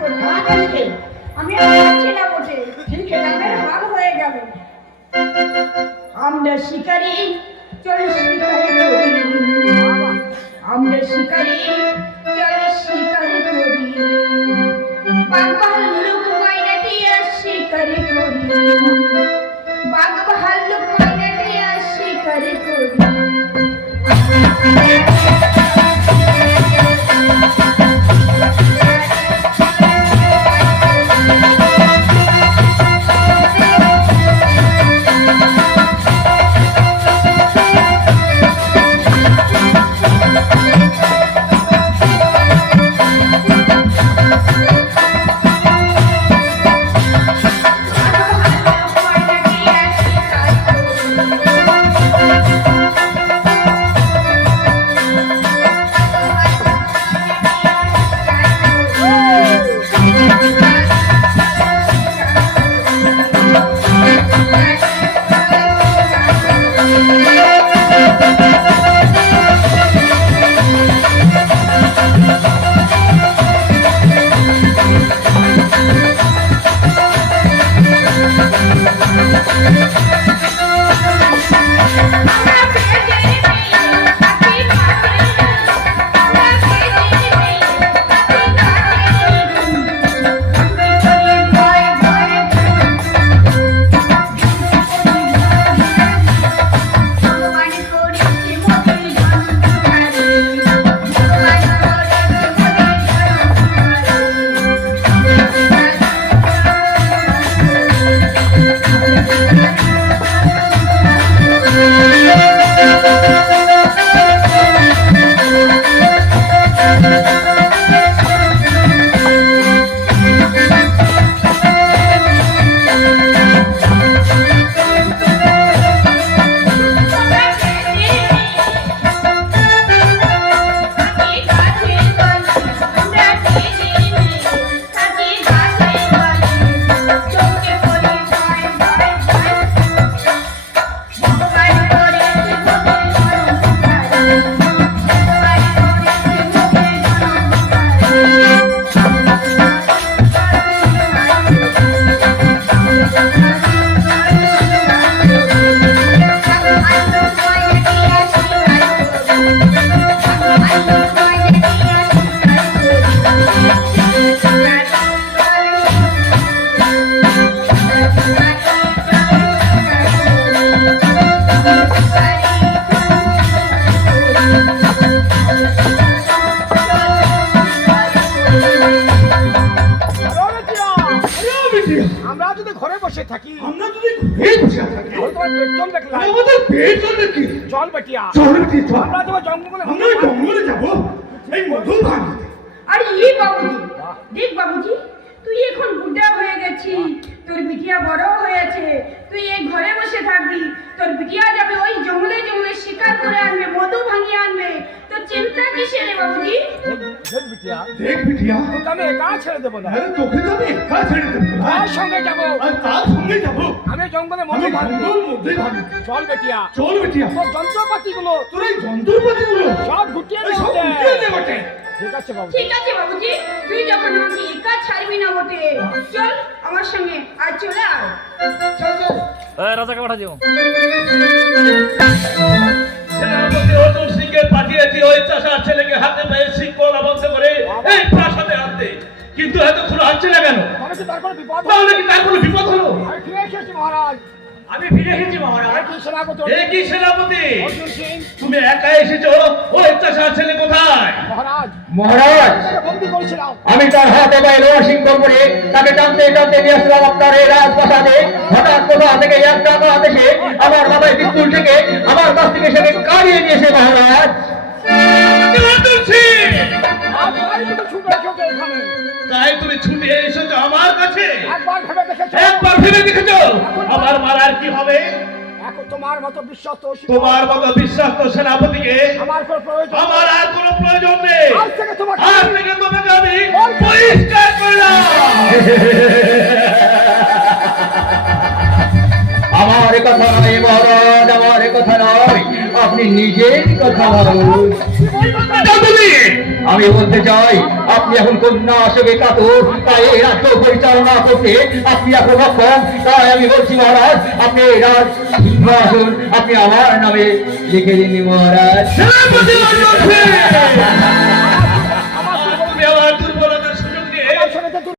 করি। আমি আসছি না বটে, ঠিক আছে, ভাগ হয়ে গেল। আমরা শিকারি, চলে শিকারি করি। আমরা শিকারি, চলে শিকারি করি। বাঘ ভাল্লুক ময়না টিয়া শিকারি করি। বাঘ ভাল্লুক ময়না টিয়া শিকারি করি। আমরা যদি ঘরে বসে থাকি, আমরা যদি ঘরে বসে থাকি, তোমার পেট জল দেখলাম, আমাদের পেট চলে কি? জল বেটিয়া, চল বেটিয়া, আমরা যাবো জঙ্গলে, আমরা জঙ্গলে যাবো এই মধু ভাঙতে। আরে এই বাবুজি, দেখ বাবুজি, তুই এখন বুড়া হয়ে গেছিস, তোর বিটিয়া বড় হয়েছে, তুই এই ঘরে বসে থাকবি, তোর বিটিয়া যাবে ওই জঙ্গলে জঙ্গলে শিকার করে আনবে, মধু ভাঙিয়ে আনবে, তোর চিন্তা কিসের রে বাবুজি? দেখ বিটিয়া, দেখ বেটিয়া, তোকে আমি একা ছেড়ে দেবো না, আরে তোকে তো আমি একা ছেড়ে দেবো না। তার সঙ্গে যাবো, আর তার সঙ্গে যাবো আমি জঙ্গলে আমি মধু ভাঙবো, জঙ্গল মধ্যে ভাঙি। চল বেটিয়া, চল বেটিয়া, তোর যন্ত্রপাতি গুলো তোর এই যন্ত্রপাতিগুলো সব গুটিয়ে এই সব দেবো। উঠিয়ে দে বটে। ঠিক আছে বাবু, ঠিক আছে বাবুজি, তুই যখন আমাকে একা ছাড়বি না বটে, চল আমার সঙ্গে আর চলে আয়। চল চল। রাজাকে পাঠা দিও। সেনাপতি অর্জুন সিংকে পাঠিয়েছি ওই চাষার ছেলেকে হাতে পেয়ে শিকল আবদ্ধ করে এই প্রাসাদে আনতে, কিন্তু এতক্ষণ আসছে না কেন? তাহলে কি তার কোনো বিপদ তাহলে কি তার কোনো বিপদ হলো? আমি ফিরে এসেছি মহারাজ। আমি ফিরে এসেছি মহারাজ। কি সেনাপতি এ কি সেনাপতি? অর্জুন সিং তুমি একা এসেছো? ওই চাষার ছেলে কোথায়? মহারাজ, মহারাজ, তাকে বন্দী করেছিলাম, আমি তার হাতে পায়ে লোহার সিংহ করে তাকে টানতে টানতে নিয়ে আসলাম আপনার এই রাজপ্রাসাদে। হঠাৎ কোথা থেকে এক টাকা এসে আমার মাথায় বিদ্যুৎ থেকে আমার কাছ থেকে সেকে কাড়িয়ে নিয়েছে মহারাজ। অর্জুন সিং! আর তাই তুমি ছুটে এসেছো এখানে, তাই তুমি ছুটে এসেছো আমার কাছে? একবার ভেবে দেখেছো? একবার ভেবে দেখেছো আমার মারার কি হবে? এখন তোমার মতো বিশ্বস্ত তোমার মতো বিশ্বাস্ত সেনাপতিকে আমার কোনো প্রয়োজন আমার আর কোনো প্রয়োজন নেই। আজ থেকে তোমাকে আজ থেকে তোমাকে আমি পরিষ্কার করলাম। আমার কথা নয় মহারাজ, আমার কথা নয়, আপনি নিজের কথা বলুন। তুমি আমি বলতে চাই আপনি এখন কন্যা সেবে কাতর, তাই এই রাজ্য পরিচালনা করতে আপনি এখন অক্ষম। তাই আমি বলছি মহারাজ, আপনি এই রাজ সিংহাসন আপনি আমার নামে লিখে দিন মহারাজ। সেনাপতি